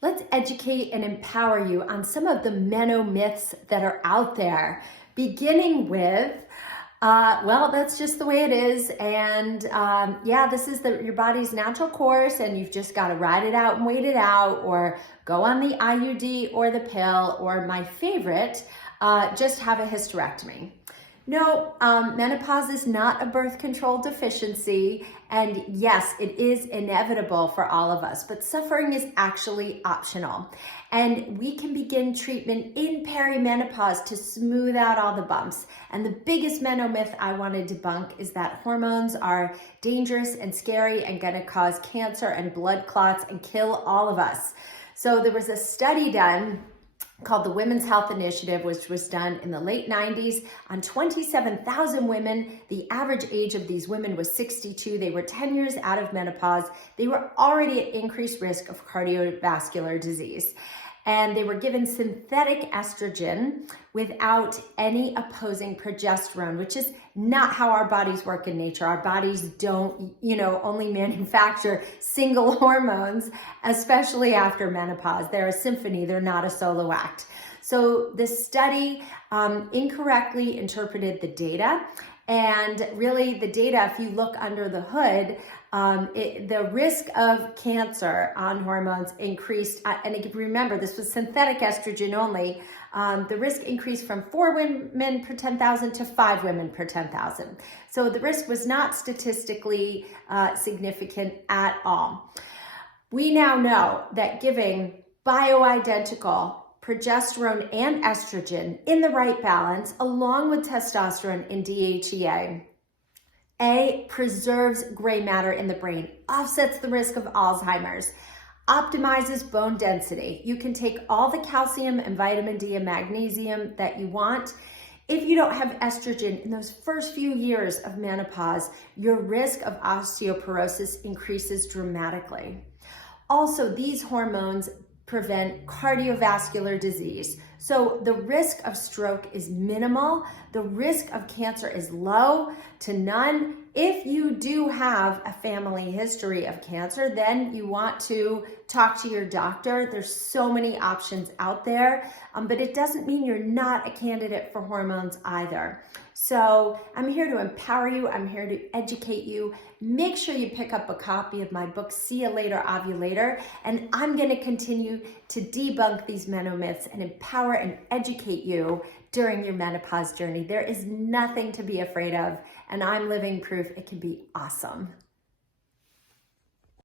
Let's educate and empower you on some of the MenoMyths that are out there, beginning with, well, that's just the way it is. And yeah, this is your body's natural course, and you've just got to ride it out and wait it out, or go on the IUD or the pill, or my favorite, just have a hysterectomy. No, menopause is not a birth control deficiency, and yes, it is inevitable for all of us, but suffering is actually optional. And we can begin treatment in perimenopause to smooth out all the bumps. And the biggest menomyth I want to debunk is that hormones are dangerous and scary and going to cause cancer and blood clots and kill all of us. So there was a study done called the Women's Health Initiative, which was done in the late 90s on 27,000 women. The average age of these women was 62. They were 10 years out of menopause. They were already at increased risk of cardiovascular disease. And they were given synthetic estrogen without any opposing progesterone, which is not how our bodies work in nature. Our bodies don't, only manufacture single hormones, especially after menopause. They're a symphony, they're not a solo act. So the study incorrectly interpreted the data. And really the data, if you look under the hood, the risk of cancer on hormones increased, and remember, this was synthetic estrogen only. The risk increased from 4 women per 10,000 to 5 women per 10,000. So the risk was not statistically significant at all. We now know that giving bioidentical progesterone and estrogen in the right balance, along with testosterone and DHEA, preserves gray matter in the brain, offsets the risk of Alzheimer's, optimizes bone density. You can take all the calcium and vitamin D and magnesium that you want. If you don't have estrogen in those first few years of menopause, your risk of osteoporosis increases dramatically. Also, these hormones prevent cardiovascular disease. So the risk of stroke is minimal. The risk of cancer is low to none. If you do have a family history of cancer, then you want to talk to your doctor. There's so many options out there, but it doesn't mean you're not a candidate for hormones either. So I'm here to empower you. I'm here to educate you. Make sure you pick up a copy of my book, See You Later, Ovulator, and I'm going to continue to debunk these menomyths and empower and educate you during your menopause journey. There is nothing to be afraid of, and I'm living proof it can be awesome.